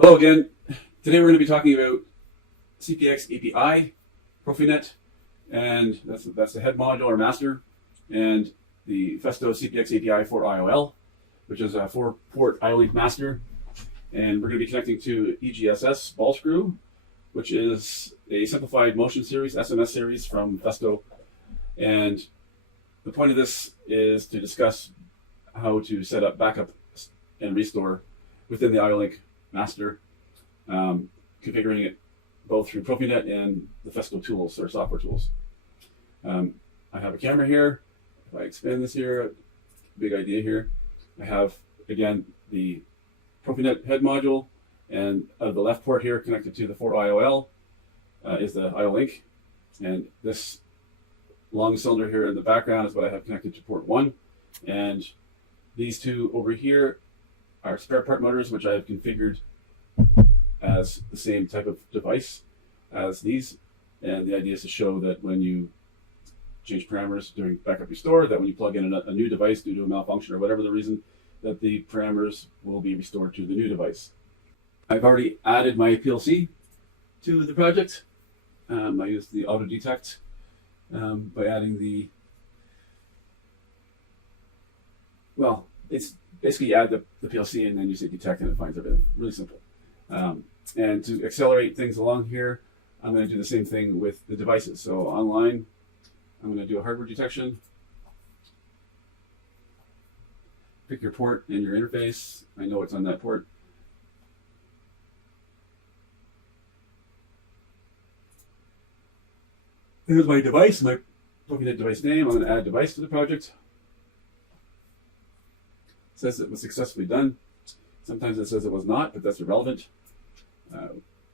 Hello again. Today we're going to be talking about CPX-AP-I, Profinet, and that's the head module or master, and the Festo CPX-AP-I for IOL, which is a 4-port IO-Link master. And we're going to be connecting to EGSS ball screw, which is a simplified motion series, SMS series from Festo. And the point of this is to discuss how to set up backup and restore within the IO-Link master, configuring it both through Profinet and the Festo tools or software tools. I have a camera here. If I expand this here, big idea here. I have, again, the Profinet head module, and the left port here connected to the 4 IOL is the IO-Link. And this long cylinder here in the background is what I have connected to port 1. And these two over here are spare part motors, which I have configured as the same type of device as these. And the idea is to show that when you change parameters during backup restore, that when you plug in a new device due to a malfunction or whatever the reason, that the parameters will be restored to the new device. I've already added my PLC to the project. I used the auto detect by adding it's basically you add the PLC and then you say detect and it finds everything. Really simple. And to accelerate things along here, I'm going to do the same thing with the devices. So online, I'm going to do a hardware detection. Pick your port and your interface. I know it's on that port. Here's my device, looking at device name. I'm going to add device to the project. It says it was successfully done. Sometimes it says it was not, but that's irrelevant.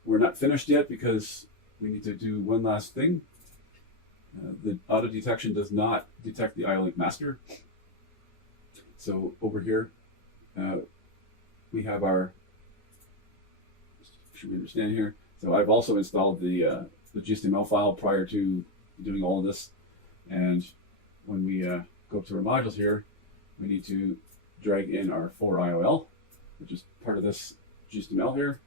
We're not finished yet because we need to do one last thing. The auto detection does not detect the IO-Link master. So over here, we have our, should we understand here? So I've also installed the GSML file prior to doing all of this. And when we go to our modules here, we need to drag in our 4 IOL, which is part of this GSML here.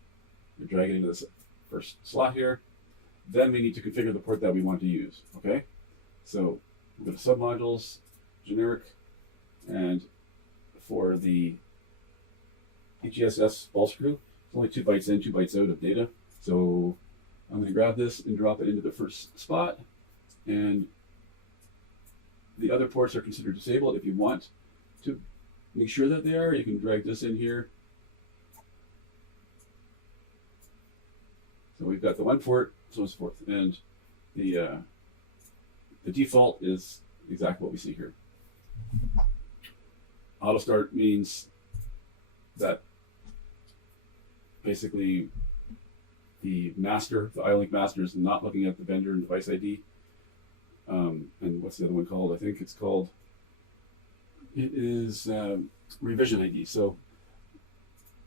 We drag it into this first slot here. Then we need to configure the port that we want to use, okay? So we go to submodules, generic, and for the EGSS ball screw, it's only 2 bytes in, 2 bytes out of data. So I'm going to grab this and drop it into the first spot. And the other ports are considered disabled. If you want to make sure that they are, you can drag this in here. So we've got the 1 port, so on and so forth. And the default is exactly what we see here. Auto start means that basically the master, the IO-Link master, is not looking at the vendor and device ID. And what's the other one called? I think it's called, it is revision ID. So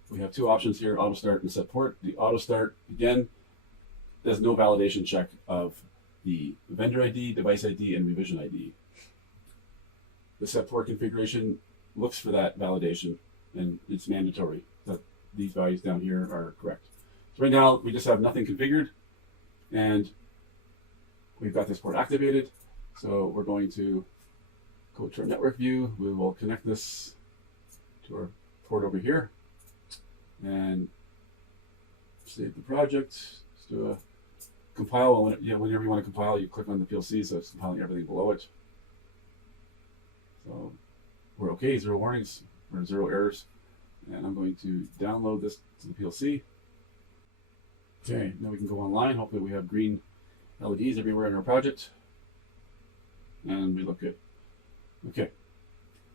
we have 2 options here, auto start and set port. The auto start, again, there's no validation check of the vendor ID, device ID, and revision ID. The set port configuration looks for that validation, and it's mandatory that these values down here are correct. So right now, we just have nothing configured, and we've got this port activated. So we're going to go to our network view. We will connect this to our port over here and save the project. Let's do a compile. Whenever you want to compile, you click on the PLC, so it's compiling everything below it. So we're okay, 0 warnings or 0 errors. And I'm going to download this to the PLC. Okay, now we can go online. Hopefully we have green LEDs everywhere in our project. And we look good. Okay,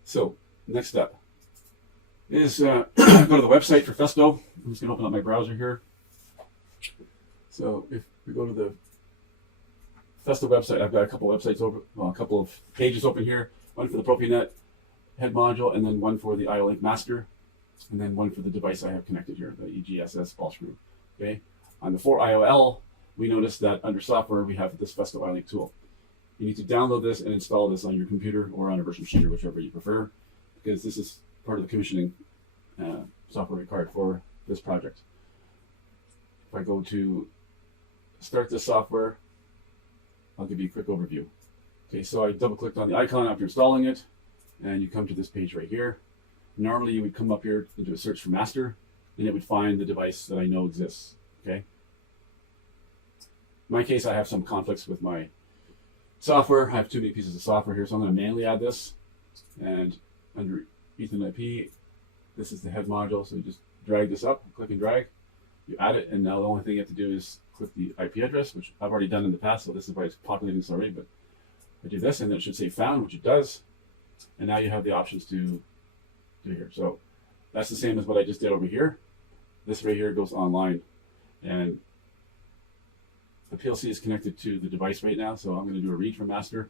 so next step is go to the website for Festo. I'm just going to open up my browser here. So if we go to the Festo website, I've got a couple websites over, well, a couple of pages open here. One for the Profinet head module, and then one for the IO-Link master, and then one for the device I have connected here, the EGSS ball screw. Okay. On the 4 IOL, we notice that under software we have this Festo IO-Link tool. You need to download this and install this on your computer or on a virtual machine or whichever you prefer, because this is part of the commissioning software required for this project. I go to start this software, I'll give you a quick overview. Okay, so I double clicked on the icon after installing it, and you come to this page right here. Normally you would come up here and do a search for master, and it would find the device that I know exists. Okay. In my case, I have some conflicts with my software. I have too many pieces of software here, so I'm going to manually add this. And under Ethernet IP, this is the head module, so you just drag this up, click and drag, you add it, and now the only thing you have to do is click the IP address, which I've already done in the past, so this is why it's populating this already, but I do this, and then it should say found, which it does, and now you have the options to do here. So that's the same as what I just did over here. This right here goes online, and the PLC is connected to the device right now, so I'm going to do a read from master,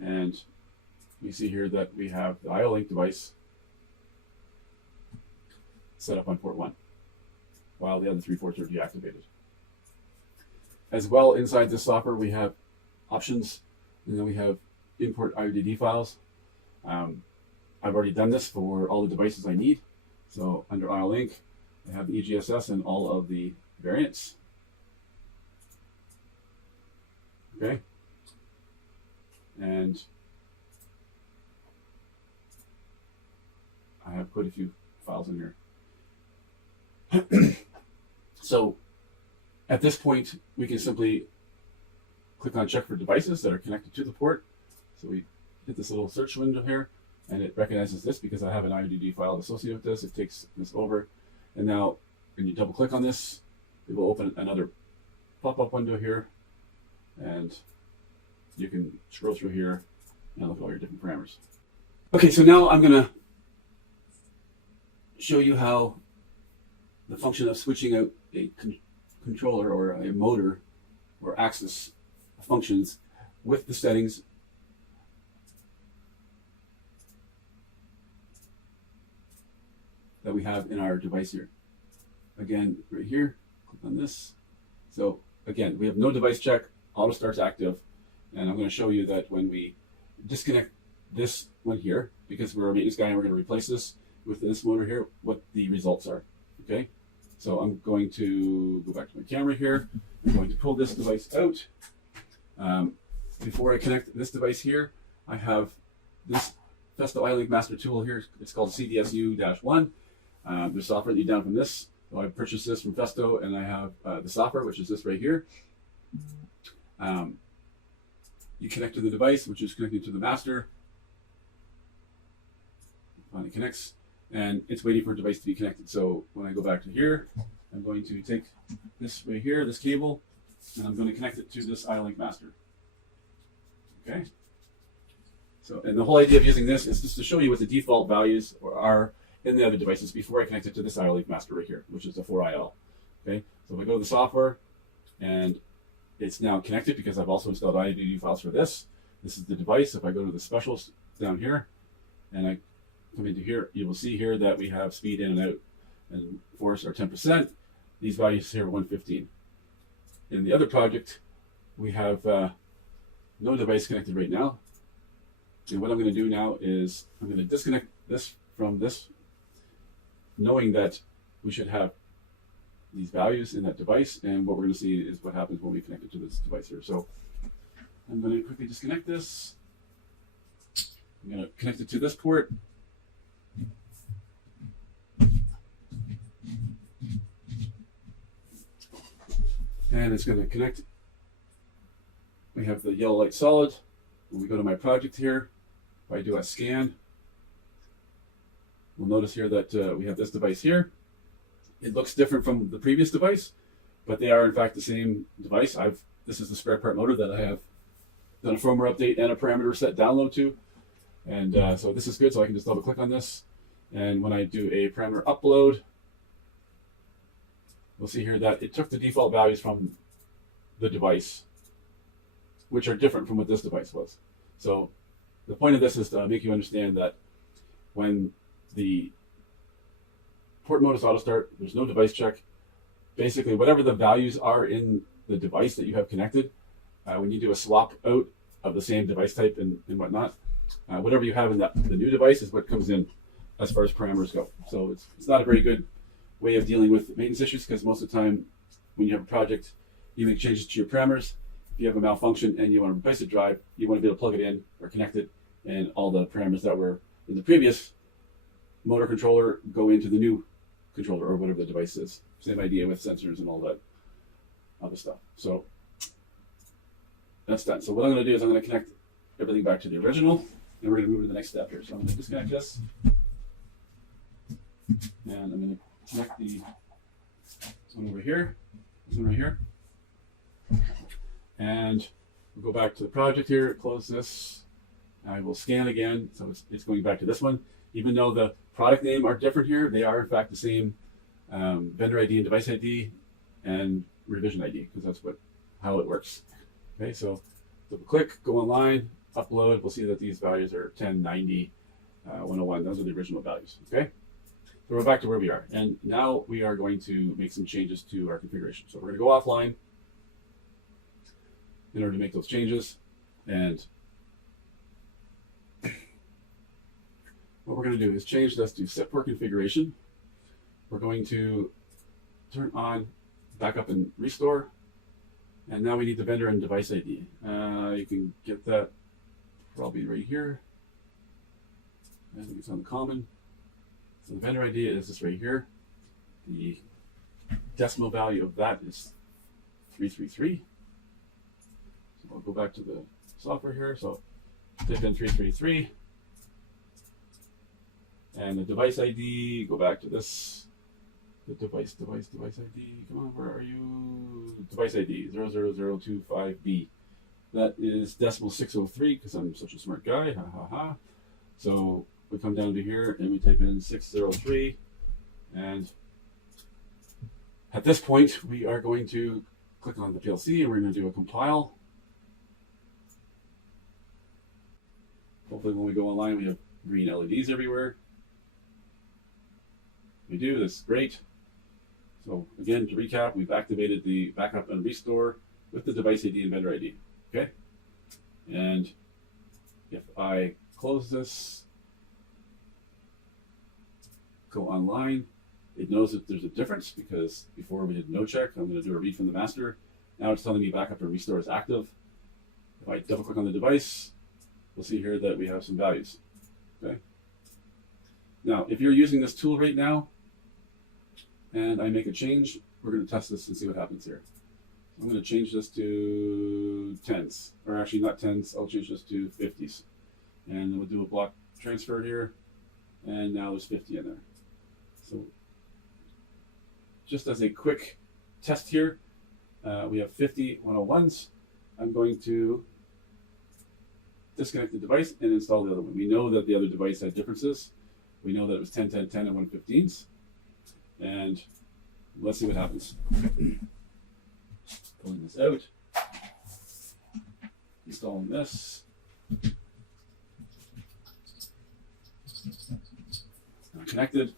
and we see here that we have the IO Link device set up on port 1, while the other 3 ports are deactivated. As well, inside this software, we have options, and then we have import IODD files. I've already done this for all the devices I need. So under IO Link, I have the EGSS and all of the variants. Okay. And I have quite a few files in here. So at this point, we can simply click on check for devices that are connected to the port. So we hit this little search window here, and it recognizes this because I have an IODD file associated with this. It takes this over, and now when you double click on this, it will open another pop-up window here, and you can scroll through here and look at all your different parameters. Okay, so now I'm going to show you how the function of switching out a controller or a motor or axis functions with the settings that we have in our device here. Again, right here, click on this. So again, we have no device check, auto starts active, and I'm going to show you that when we disconnect this one here, because we're a maintenance guy and we're going to replace this with this motor here, what the results are. Okay, so I'm going to go back to my camera here. I'm going to pull this device out. Before I connect this device here, I have this Festo iLink Master tool here. It's called CDSU-1. There's software that you download from this. So I purchased this from Festo, and I have the software, which is this right here. You connect to the device, which is connected to the master. Finally connects, and it's waiting for a device to be connected. So when I go back to here, I'm going to take this right here, this cable, and I'm going to connect it to this iLink master. Okay. So, and the whole idea of using this is just to show you what the default values are in the other devices before I connect it to this iLink master right here, which is the 4IL. Okay. So if I go to the software, and it's now connected because I've also installed IODD files for this. This is the device. If I go to the specials down here, and I come into here, you will see here that we have speed in and out, and force are 10%. These values here are 115. In the other project, we have no device connected right now. And what I'm going to do now is I'm going to disconnect this from this, knowing that we should have these values in that device, and what we're going to see is what happens when we connect it to this device here. So I'm going to quickly disconnect this. I'm going to connect it to this port. And it's going to connect. We have the yellow light solid. When we go to my project here, if I do a scan, we'll notice here that we have this device here. It looks different from the previous device, but they are in fact the same device. This is the spare part motor that I have done a firmware update and a parameter set download to. And so this is good, so I can just double click on this. And when I do a parameter upload, we'll see here that it took the default values from the device, which are different from what this device was. So the point of this is to make you understand that when the port mode is auto start, there's no device check. Basically, whatever the values are in the device that you have connected, when you do a swap out of the same device type and whatnot, whatever you have in the new device is what comes in as far as parameters go. So it's not a very good way of dealing with maintenance issues, because most of the time when you have a project, you make changes to your parameters. If you have a malfunction and you want to replace a drive, you want to be able to plug it in or connect it, and all the parameters that were in the previous motor controller go into the new controller or whatever the device is. Same idea with sensors and all that other stuff. So that's done. So what I'm going to do is I'm going to connect everything back to the original, and we're going to move to the next step here. So I'm going to disconnect this, and I'm going to connect the one over here, this one right here, and we'll go back to the project here, close this. I will scan again, so it's going back to this one. Even though the product name are different here, they are in fact the same vendor ID and device ID and revision ID, because that's how it works. Okay, so double click, go online, upload. We'll see that these values are 10, 90, 101. Those are the original values. Okay, so we're back to where we are, and now we are going to make some changes to our configuration. So we're going to go offline in order to make those changes, and what we're going to do is change this to set for configuration. We're going to turn on backup and restore, and now we need the vendor and device ID. You can get that probably right here. I think it's on the common. So the vendor ID is this right here. The decimal value of that is 333. So I'll go back to the software here. So type in 333. And the device ID, go back to this. The device ID. Come on, where are you? Device ID 00025B. That is decimal 603, because I'm such a smart guy. Ha ha ha. So we come down to here and we type in 603. And at this point, we are going to click on the PLC and we're going to do a compile. Hopefully when we go online, we have green LEDs everywhere. We do, that's great. So again, to recap, we've activated the backup and restore with the device ID and vendor ID. Okay, and if I close this, go online, it knows that there's a difference, because before we did no check. I'm going to do a read from the master. Now it's telling me backup and restore is active. If I double click on the device, we'll see here that we have some values. Okay. Now, if you're using this tool right now and I make a change, we're going to test this and see what happens here. I'm going to change this to 10s, or actually not 10s, I'll change this to 50s. And then we'll do a block transfer here, and now there's 50 in there. So just as a quick test here, we have 50 101s. I'm going to disconnect the device and install the other one. We know that the other device had differences. We know that it was 10, 10, 10, and 115s. And let's see what happens. Pulling this out, installing this. Now connected,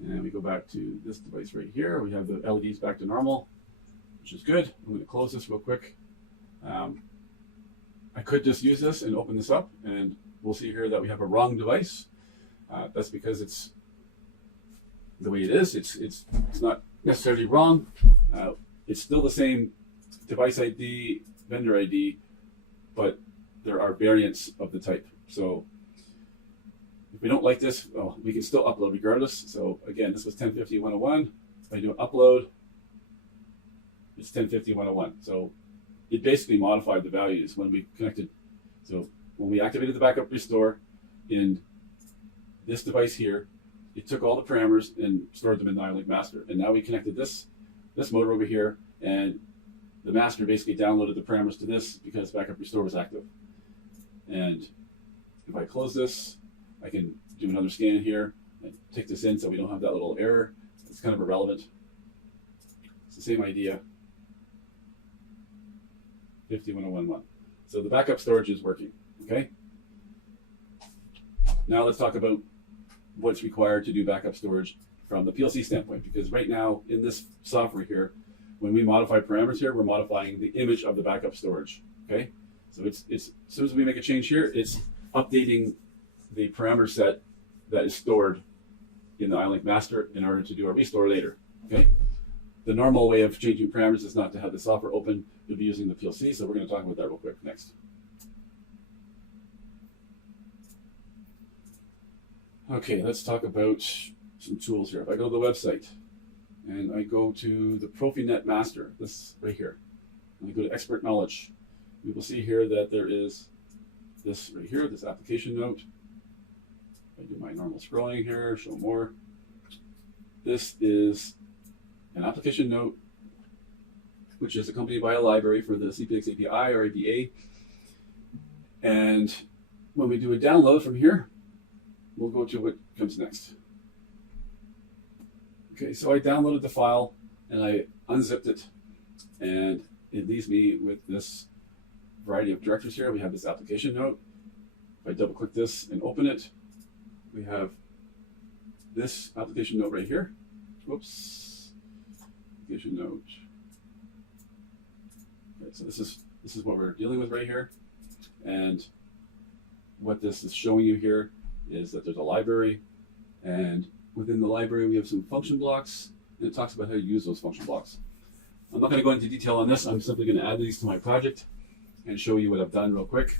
and we go back to this device right here. We have the LEDs back to normal, which is good. I'm going to close this real quick. I could just use this and open this up, and we'll see here that we have a wrong device. That's because it's the way it is. It's not necessarily wrong. It's still the same device ID, vendor ID, but there are variants of the type. So if we don't like this, well, we can still upload regardless. So again, this was 1050.101. If I do an upload, it's 1050.101. So it basically modified the values when we connected. So when we activated the backup restore in this device here, it took all the parameters and stored them in the IO-Link master. And now we connected this motor over here, and the master basically downloaded the parameters to this because backup restore was active. And if I close this, I can do another scan here and take this in so we don't have that little error. It's kind of irrelevant. It's the same idea. 50.101.1. So the backup storage is working, okay? Now let's talk about what's required to do backup storage from the PLC standpoint, because right now in this software here, when we modify parameters here, we're modifying the image of the backup storage, okay? So it's as soon as we make a change here, it's updating the parameter set that is stored in the iLink master in order to do a restore later. Okay. The normal way of changing parameters is not to have the software open. You'll be using the PLC, so we're going to talk about that real quick next. Okay, let's talk about some tools here. If I go to the website and I go to the Profinet master, this right here, and I go to expert knowledge, we will see here that there is this right here, this application note. I do my normal scrolling here, show more. This is an application note, which is accompanied by a library for the CPX-AP-I or APA. And when we do a download from here, we'll go to what comes next. Okay, so I downloaded the file and I unzipped it, and it leaves me with this variety of directories here. We have this application note. If I double click this and open it, we have this application note right here. Whoops, application note. Okay, so this is what we're dealing with right here, and what this is showing you here is that there's a library, and within the library we have some function blocks, and it talks about how to use those function blocks. I'm not going to go into detail on this. I'm simply going to add these to my project and show you what I've done real quick.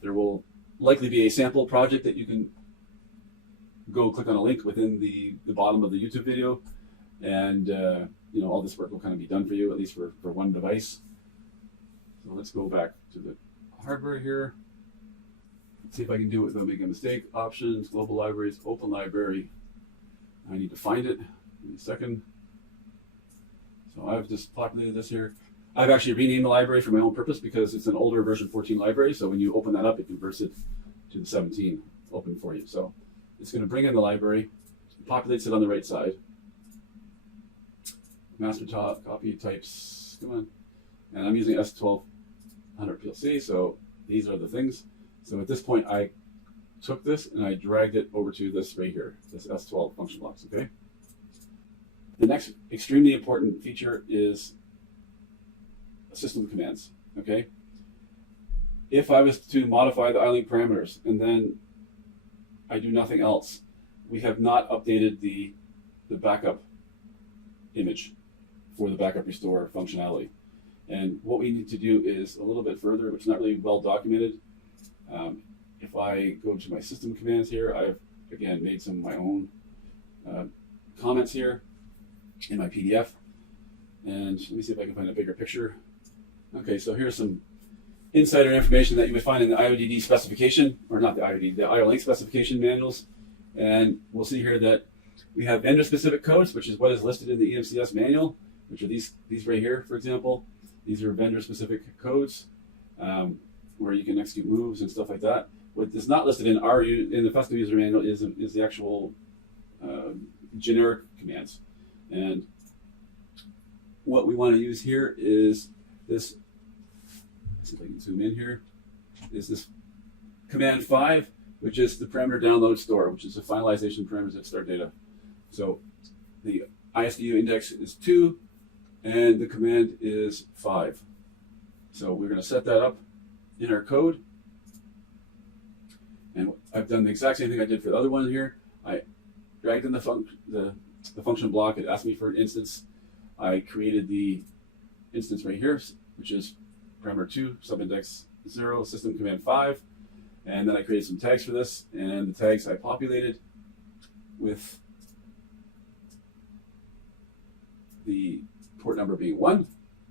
There will likely be a sample project that you can go click on a link within the bottom of the YouTube video, and all this work will kind of be done for you, at least for one device. So let's go back to the hardware here. Let's see if I can do it without making a mistake. Options, global libraries, open library. I need to find it. Give me a second. So I've just populated this here. I've actually renamed the library for my own purpose because it's an older version 14 library. So when you open that up, it converts it to the 17 open for you. So it's going to bring in the library, populates it on the right side. Master top, copy types, come on. And I'm using S1200 PLC, so these are the things. So at this point, I took this and I dragged it over to this right here, this S12 function blocks, okay? The next extremely important feature is system commands, okay? If I was to modify the iLink parameters and then I do nothing else, we have not updated the backup image for the backup restore functionality. And what we need to do is a little bit further, which is not really well documented. If I go to my system commands here, I've again made some of my own comments here in my PDF. And let me see if I can find a bigger picture. Okay, so here's some insider information that you would find in the IODD specification, or not the IODD, the iLink specification manuals. And we'll see here that we have vendor-specific codes, which is what is listed in the EMCS manual, which are these right here, for example. These are vendor-specific codes where you can execute moves and stuff like that. What is not listed in the Festo user manual is the actual generic commands. And what we want to use here is this. Let's see if I can zoom in here. Is this command 5, which is the parameter download store, which is the finalization parameters at start data. So the ISDU index is 2, and the command is 5. So we're going to set that up in our code. And I've done the exact same thing I did for the other one here. I dragged in the function block. It asked me for an instance. I created the instance right here, which is parameter 2, subindex 0, system command 5. And then I created some tags for this. And the tags I populated with the port number being 1,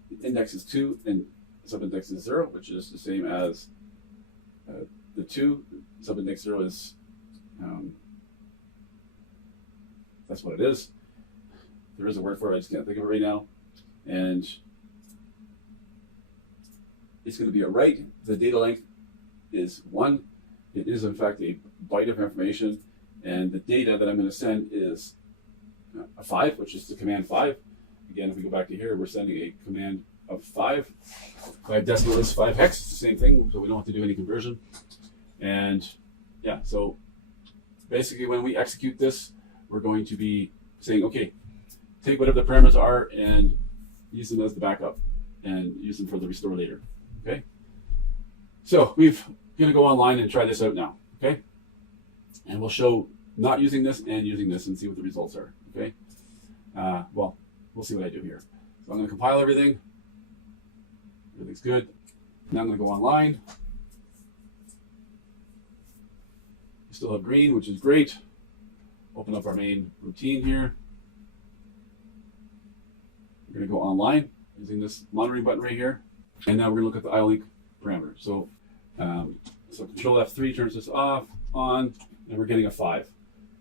the index is 2, and subindex is 0, which is the same as the 2. Subindex 0 is, that's what it is. There is a word for it, I just can't think of it right now. And it's going to be a write. The data length is 1. It is, in fact, a byte of information. And the data that I'm going to send is a 5, which is the command 5. Again, if we go back to here, we're sending a command of 5. 5 decimal is 5 hex. It's the same thing, so we don't have to do any conversion. And yeah, so basically when we execute this, we're going to be saying, okay, take whatever the parameters are and use them as the backup and use them for the restore later. Okay. So we're going to go online and try this out now. Okay. And we'll show not using this and using this and see what the results are. Okay. Well, we'll see what I do here. So I'm going to compile everything. Everything's good. Now I'm going to go online. We still have green, which is great. Open up our main routine here. We're going to go online using this monitoring button right here. And now we're going to look at the IO-Link parameter. So Control F3 turns this off, on, and we're getting a 5.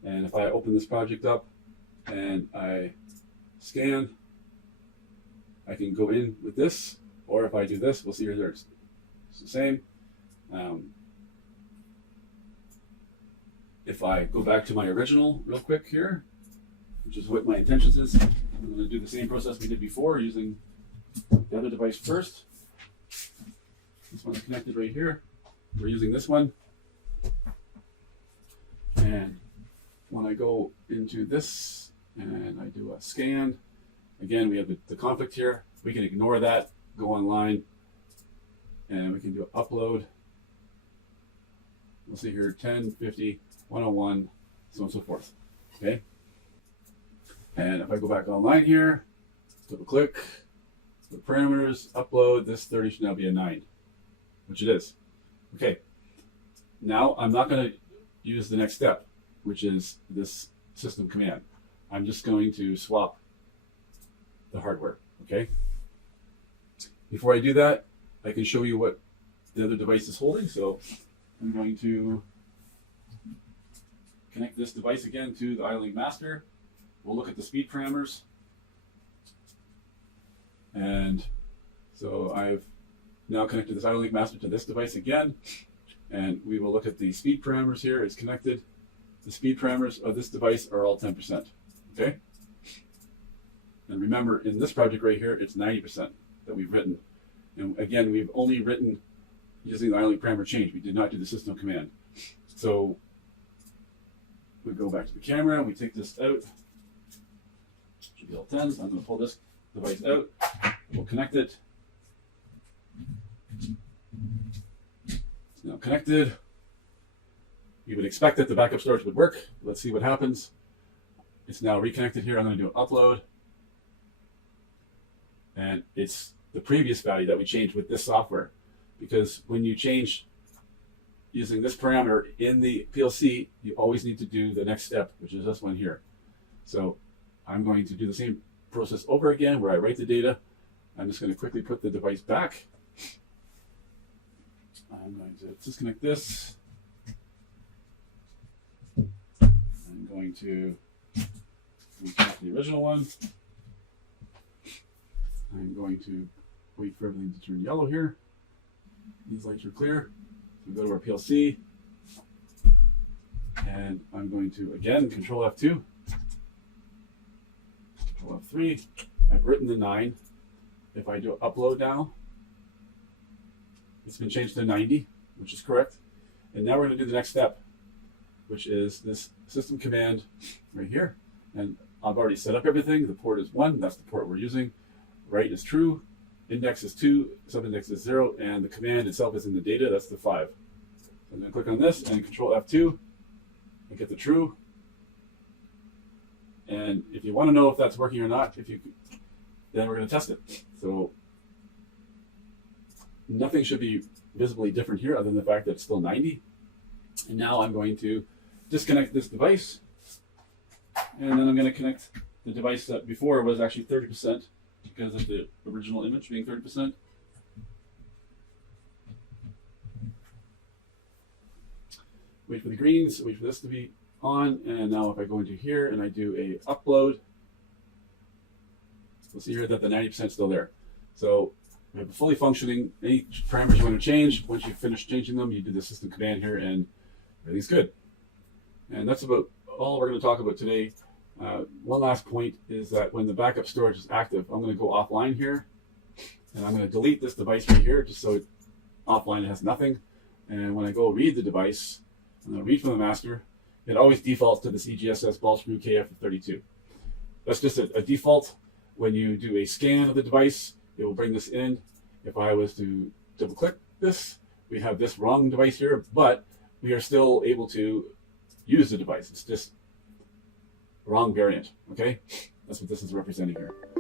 And if I open this project up and I scan, I can go in with this, or if I do this, we'll see here it's the same. If I go back to my original real quick here, which is what my intentions is, I'm going to do the same process we did before using the other device first. This one's connected right here. We're using this one. And when I go into this and I do a scan, again, we have the conflict here. We can ignore that, go online, and we can do an upload. We'll see here 10, 50, 101, so on and so forth. Okay. And if I go back online here, double click, the parameters, upload, this 30 should now be a 9, which it is. Okay. Now I'm not going to use the next step, which is this system command. I'm just going to swap the hardware. Okay. Before I do that, I can show you what the other device is holding. So I'm going to connect this device again to the IO-Link master. We'll look at the speed parameters. And so I've now connected this IO-Link master to this device again. And we will look at the speed parameters here. It's connected. The speed parameters of this device are all 10%. Okay? And remember, in this project right here, it's 90% that we've written. And again, we've only written using the IO-Link parameter change. We did not do the system command. So we go back to the camera, we take this out. Should be all 10. So I'm going to pull this device out. We'll connect it. It's now connected. You would expect that the backup storage would work. Let's see what happens. It's now reconnected here. I'm going to do an upload. And it's the previous value that we changed with this software. Because when you change using this parameter in the PLC, you always need to do the next step, which is this one here. So I'm going to do the same process over again where I write the data. I'm just going to quickly put the device back. I'm going to disconnect this. I'm going to reconnect the original one. I'm going to wait for everything to turn yellow here. These lights are clear. So we go to our PLC. And I'm going to, again, Control F2. Control F3. I've written the 9. If I do upload now, it's been changed to 90, which is correct. And now we're going to do the next step, which is this system command right here. And I've already set up everything. The port is 1. That's the port we're using. Write is true. Index is 2. Subindex is 0. And the command itself is in the data. That's the 5. So I'm going to click on this and Control F2 and get the true. And if you want to know if that's working or not, then we're going to test it. So nothing should be visibly different here other than the fact that it's still 90. And now I'm going to disconnect this device. And then I'm going to connect the device that before was actually 30% because of the original image being 30%. Wait for the greens, wait for this to be on. And now if I go into here and I do a upload, we'll see here that the 90% is still there. So we have a fully functioning, any parameters you want to change, once you finish changing them, you do the system command here and everything's good. And that's about all we're going to talk about today. One last point is that when the backup storage is active, I'm going to go offline here and I'm going to delete this device right here just so offline it has nothing. And when I go read the device, I'm going to read from the master, it always defaults to this EGSS ball screw KF32. That's just a default. When you do a scan of the device, it will bring this in. If I was to double click this, we have this wrong device here, but we are still able to use the device. It's just wrong variant, okay? That's what this is representing here.